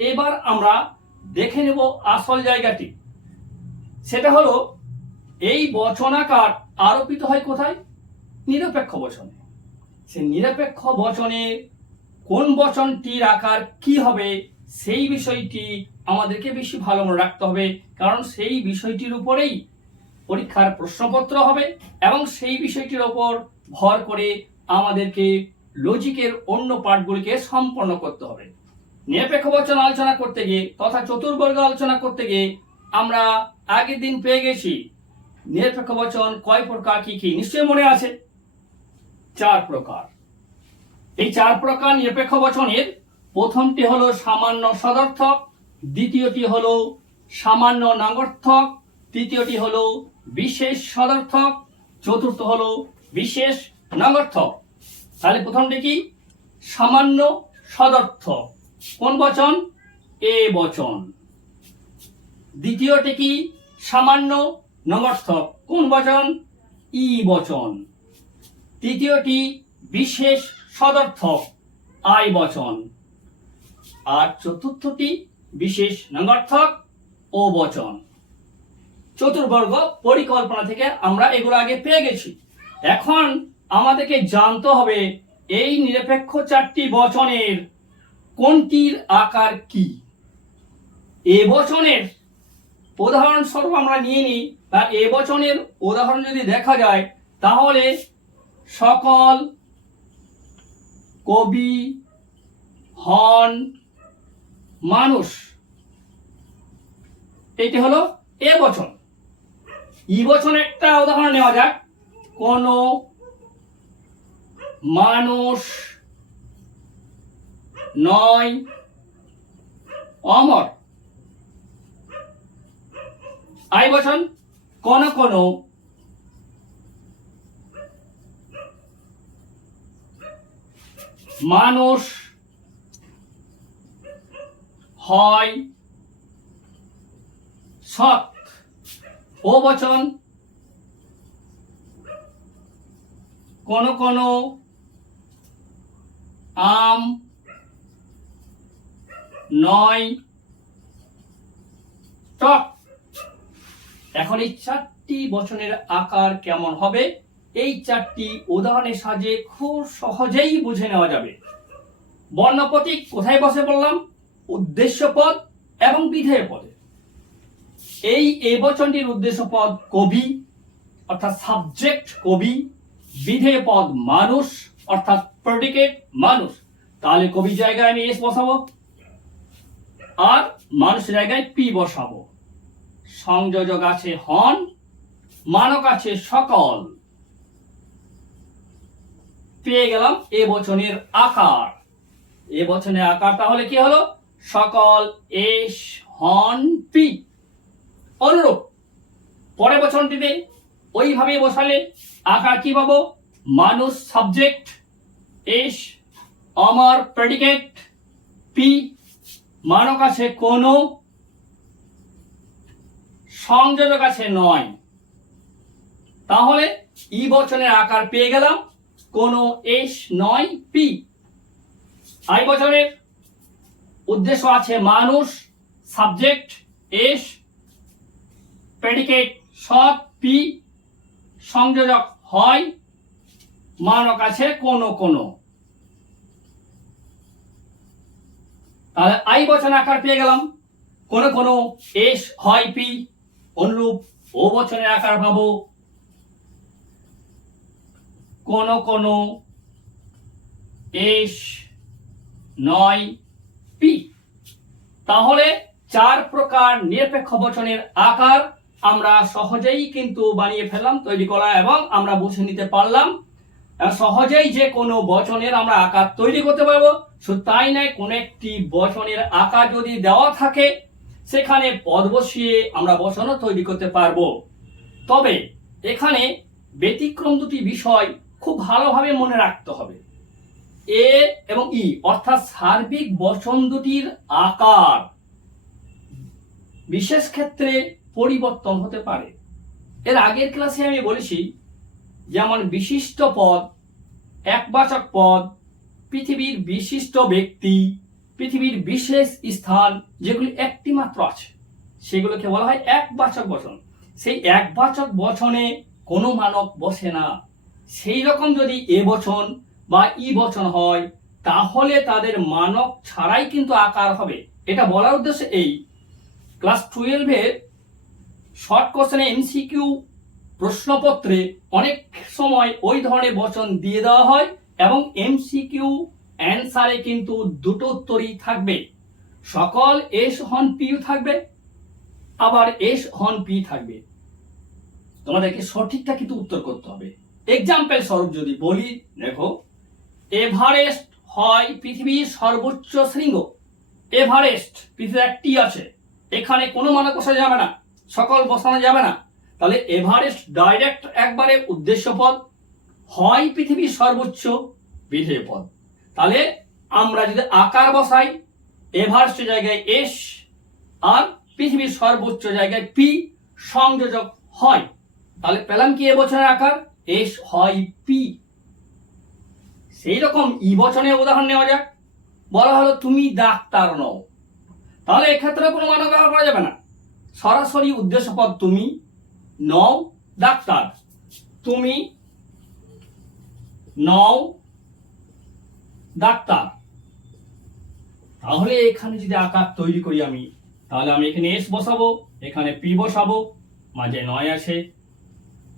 এবার আমরা দেখে নেব আসল জায়গাটি। সেটা হলো এই বচনাকার আরোপিত হয় কোথায়? নিরপেক্ষ বচনে। সে নিরপেক্ষ বচনে কোন বচনটির আকার কি হবে সেই বিষয়টি আমাদেরকে বেশি ভালো মনে রাখতে হবে, কারণ সেই বিষয়টির উপরেই পরীক্ষার প্রশ্নপত্র হবে এবং সেই বিষয়টির ওপর ভর করে আমাদেরকে লজিকের অন্য পার্টগুলিকে সম্পন্ন করতে হবে। নিরপেক্ষ বচন আলোচনা করতে গিয়ে তথা চতুর্বর্গ আলোচনা করতে গিয়ে আমরা আগের দিন পেয়ে গেছি নিরপেক্ষ বচন কয় প্রকার, কি কি নিশ্চয়ই মনে আছে? 4 প্রকার। এই 4 প্রকার নিরপেক্ষ বচনের প্রথমটি হলো সামান্য সদর্থক, দ্বিতীয়টি হলো সামান্য নাঙ্গর্থক, তৃতীয়টি হলো বিশেষ সদর্থক, চতুর্থ হলো বিশেষ নাঙ্গর্থক। তাহলে প্রথমটি কি? সামান্য সদর্থক। কোন বচন? এ বচন। দ্বিতীয়টি কি? সামান্য নাঙ্গর্থক। কোন বচন? ই বচন। তৃতীয়টি বিশেষ সদর্থক, আই বচন। আর চতুর্থটি বিশেষ নাঙ্গর্থক, ও বচন। চতুর্বর্গ পরিকল্পনা থেকে আমরা এগুলো আগে পেয়ে গেছি। এখন আমাদেরকে জানতে হবে এই নিরপেক্ষ 4টি বচনের কোনটির আকার কি। এ বচনের উদাহরণস্বরূপ আমরা নিয়ে নিই, বা এ বচনের উদাহরণ যদি দেখা যায় তাহলে সকল কবি হন মানুষ, এটি হলো এ বচন। ই বচন একটা উদাহরণ নেওয়া যাক। কোন মানুষ নয় অমর। আই বচন কোন কোন মানুষ হয় সৎ। ও বচন কোন কোন আম নয় টক। এখন এই 4টি বচনের আকার কেমন হবে এই 4টি উদাহরণের সাহায্যে খুব সহজেই বুঝে নেওয়া যাবে। বর্ণপ্রতীক কোথায় বসে বললাম? উদ্দেশ্য পদ এবং বিধেয় পদে। এই এ বচনটির উদ্দেশ্য পদ কবি অর্থাৎ সাবজেক্ট কবি, বিধেয় পদ মানুষ অর্থাৎ প্রেডিকেট মানুষ। তাহলে কবি জায়গায় আমি এস বসাবো আর মানুষ জায়গায় পি বসাবো। সংযোজক আছে হন, মানক আছে সকল। পেয়ে গেলাম এ বচনের আকার। এ বচনের আকার তাহলে কি হলো? সকল এস হন পি। অনুরূপ পরের বচনটিতে ওইভাবে বসালে আকার কি পাবো? মানুষ সাবজেক্ট, এস অমর প্রেডিকেট, পি মানক আছে কোন, সংযোজক আছে নয়। তাহলে ই বচনের আকার পেয়ে গেলাম কোন এস নয় পি। আই বচনের উদ্দেশ্য আছে মানুষ, সাবজেক্ট এস, প্রেডিকেট সৎ পি, সংযোজক হয়, মানক আছে কোন কোন। তাহলে আই বচন আকার পেয়ে গেলাম কোন কোন এস হয় পি। অনুরূপ ও বচনের আকার পাবো কোন কোন এস নয় পি। তাহলে 4 প্রকার নিরপেক্ষ বচনের আকার আমরা সহজেই কিন্তু বানিয়ে ফেললাম, তৈরি করা, এবং আমরা বুঝে নিতে পারলাম সহজেই যে কোনো বচনের আমরা আকার তৈরি করতে পারবো। শুধু তাই নয়, কোন একটি বচনের আকার যদি দেওয়া থাকে সেখানে পদ বসিয়ে আমরা বচনও তৈরি করতে পারবো। তবে এখানে ব্যতিক্রম দুটি বিষয় খুব ভালোভাবে মনে রাখতে হবে। এ এবং ই অর্থাৎ সার্বিক বচন দুটির আকার বিশেষ ক্ষেত্রে পরিবর্তন হতে পারে। এর আগের ক্লাসে আমি বলেছি যেমন বিশিষ্ট পদ, একবাচক পদ, পৃথিবীর বিশিষ্ট ব্যক্তি, পৃথিবীর বিশেষ স্থান যেগুলি একটি মাত্র আছে সেগুলোকে বলা হয় একবাচক বচন। সেই একবাচক বচনে কোনো মানব বসে না। সেই রকম যদি এ বচন বা ই বচন হয় তাহলে তাদের মানব ছাড়াই কিন্তু আকার হবে। এটা বলার উদ্দেশ্য এই, ক্লাস 12-এর শর্ট কোশ্চেনে এমসিকিউ প্রশ্নপত্রে অনেক সময় ওই ধরনের বচন দিয়ে দেওয়া হয় এবং এমসিকিউ অ্যান্সারে কিন্তু দুটো উত্তরই থাকবে। সকল এস হন পিও থাকবে, আবার এস হন পি থাকবে। তোমাদেরকে সঠিকটা কিন্তু উত্তর করতে হবে। এক্সাম্পল স্বরূপ যদি বলি, দেখো এভারেস্ট হয় পৃথিবীর সর্বোচ্চ শৃঙ্গ। এভারেস্ট পৃথিবীর একটি আছে, এখানে কোনো মানে বসানো যাবে না, সকল বসানো যাবে না। তাহলে এভারেস্ট ডাইরেক্ট একবারে উদ্দেশ্য পদ, হয় পৃথিবীর সর্বোচ্চ বিধেয় পদ। তাহলে আমরা যদি আকার বসাই, এভারেস্ট জায়গায় এস আর পৃথিবীর সর্বোচ্চ জায়গায় পি সংযোজক হয়, তাহলে পেলাম কি এ বচনের আকার এস হয় পি। সেই রকম ই বচনের উদাহরণ নেওয়া যাক। বলা হলো তুমি ডাক্তার নও, তাহলে এক্ষেত্রে কোনো মানে ব্যবহার করা যাবে না, সরাসরি উদ্দেশ্য পদ তুমি, নও ডাক্তার, তুমি নও ডাক্তার। তাহলে এখানে যদি আকার তৈরি করি আমি, তাহলে আমি এখানে এস বসাবো, এখানে পি বসাবো, মাঝে নয় আছে,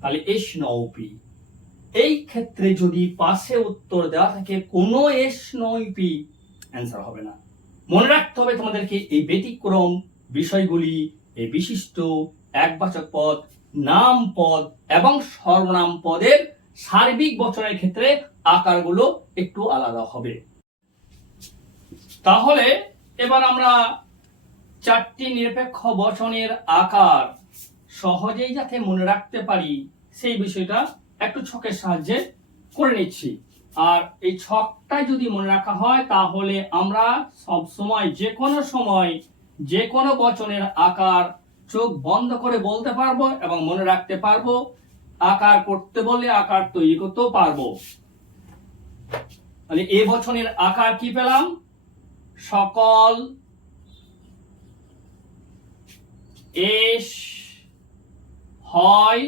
তাহলে এস নও পি। এই ক্ষেত্রে যদি পাশে উত্তর দেওয়া থাকে কোনো এস নয় পি, অ্যান্সার হবে না। মনে রাখতে হবে তোমাদেরকে এই ব্যতিক্রম বিষয়গুলি, এই বিশিষ্ট একবাচক পদ, নাম পদ এবং সর্বনাম পদের সার্বিক বচনের ক্ষেত্রে আকারগুলো একটু আলাদা হবে। তাহলে এবার আমরা চারটি নিরপেক্ষ বচনের আকার সহজেই যাতে মনে রাখতে পারি সেই বিষয়টা একটু ছকের সাহায্যে করে নিচ্ছি। আর এই ছকটা যদি মনে রাখা হয় তাহলে আমরা সব সময় যে কোনো সময় যে কোনো বচনের আকার চোখ বন্ধ করে বলতে পারবো এবং মনে রাখতে পারবো। আকার করতে বললে আকার তৈরি করতেও পারবো। তাহলে এ বচনের আকার কি পেলাম? সকল এস হয়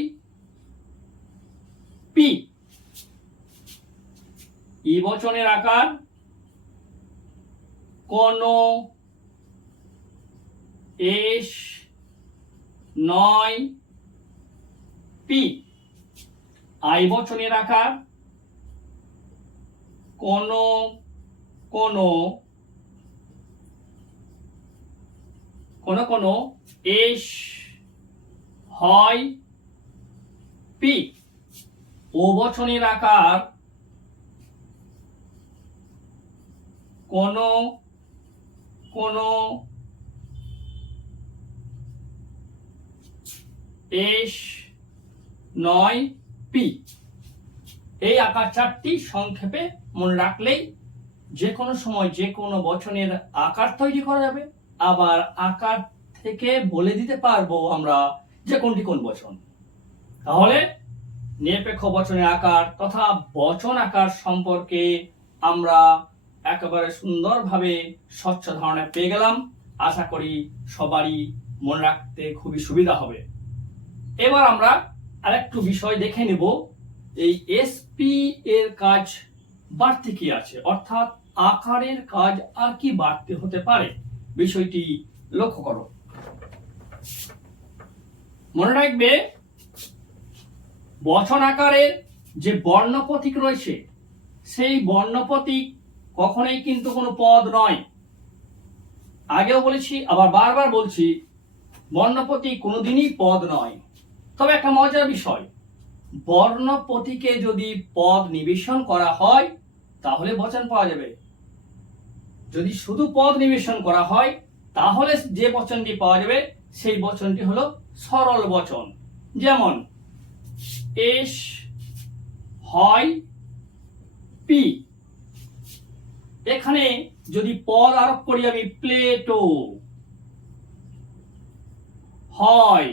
পি। ই বচনের আকার কোন এস নয় পি। আই বচনের আকার কোন এস হয় পি। ও বচনের আকার কোন এস নয় পি। এই আকার চারটি সংক্ষেপে মনে রাখলেই যে কোনো সময় যে কোনো বচনের আকার তৈরি করা যাবে, আবার আকার থেকে বলে দিতে পারবো আমরা যে কোনটি কোন বচন। তাহলে নিরপেক্ষ বচনের আকার তথা বচন আকার সম্পর্কে আমরা একেবারে সুন্দরভাবে স্বচ্ছ ধারণা পেয়ে গেলাম। আশা করি সবারই মনে রাখতে খুবই সুবিধা হবে। এবার আমরা আরেকটু বিষয় দেখে নেব, এই এসপি এর কাজ বাড়তি কি আছে, অর্থাৎ আকারের কাজ আর কি বাড়তি হতে পারে, বিষয়টি লক্ষ্য করো। মনে রাখবে বচন আকারের যে বর্ণ প্রতীক রয়েছে সেই বর্ণ প্রতীক কখনোই কিন্তু কোনো পদ নয়। আগেও বলেছি, আবার বারবার বলছি, বর্ণ প্রতীক কোনোদিনই পদ নয়। তবে একটা মজার বিষয়, বর্ণ প্রতীকে যদি পদ নিবেশন করা হয় তাহলে বচন পাওয়া যাবে। যদি শুধু পদ নিবেশন করা হয় তাহলে যে বচনটি পাওয়া যাবে সেই বচনটি হলো সরল বচন। যেমন এস হয় পি। এখানে যদি পদ আরোপ করি আমি প্লেটো, হয়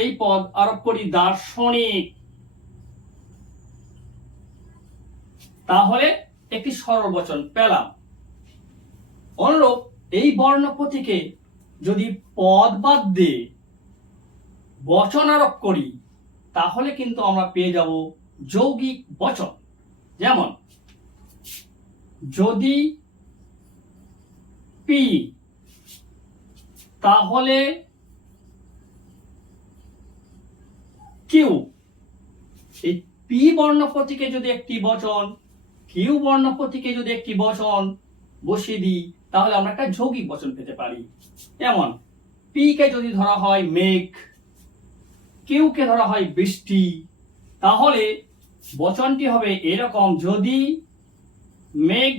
এই পদ আরোপ করি দার্শনিক, তাহলে একটি সরল বচন পেলাম। অনুরূপ এই বর্ণ প্রতীকে যদি পদ বাদ দিয়ে বচন আরোপ করি তাহলে কিন্তু আমরা পেয়ে যাব যৌগিক বচন। যেমন যদি পি, তাহলে কিউ। এই পি বর্ণ প্রতীকে যদি একটি বচন, কিউ বর্ণ প্রতীকে যদি একটি বচন বসিয়ে দিই তাহলে আমরা একটা যৌগিক বচন পেতে পারি। যেমন পি কে যদি ধরা হয় মেঘ, কিউ কে ধরা হয় বৃষ্টি, তাহলে বচনটি হবে এরকম: যদি মেঘ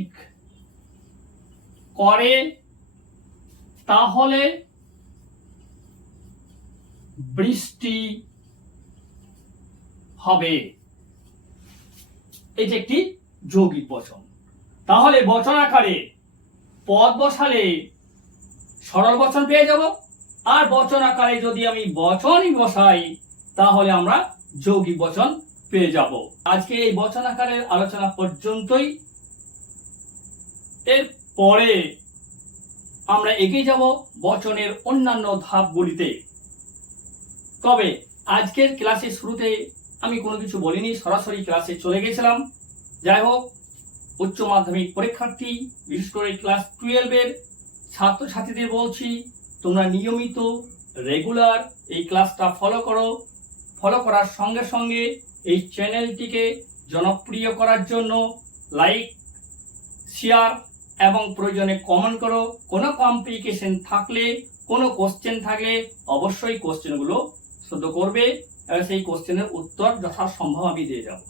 করে তাহলে বৃষ্টি হবে। এটি একটি যৌগিক বচন। তাহলে বচন আকারে পদ বসালে সরল বচন পেয়ে যাব, আর বচন আকারে যদি আমি বচনই বসাই তাহলে আমরা যৌগিক বচন পেয়ে যাব। আজকে এই বচন আকারের আলোচনা পর্যন্তই। এর পরে আমরা এগিয়ে যাব বচনের অন্যান্য ধাপগুলিতে। তবে আজকের ক্লাসের শুরুতে আমি কোনো কিছু বলিনি, সরাসরি ক্লাসে চলে গেছিলাম। যাই হোক, উচ্চ মাধ্যমিক পরীক্ষার্থী, বিশেষ করে ক্লাস 12-এর ছাত্রছাত্রীদের বলছি, তোমরা নিয়মিত রেগুলার এই ক্লাসটা ফলো করো। ফলো করার সঙ্গে সঙ্গে এই চ্যানেলটিকে জনপ্রিয় করার জন্য লাইক, শেয়ার এবং প্রয়োজনে কমেন্ট করো। কোনো কমপ্লিকেশন থাকলে, কোনো কোশ্চেন থাকলে অবশ্যই কোশ্চেনগুলো শুদ্ধ করবে, সেই কোশ্চেনের উত্তর যথাসম্ভব আমি দিয়ে যাব।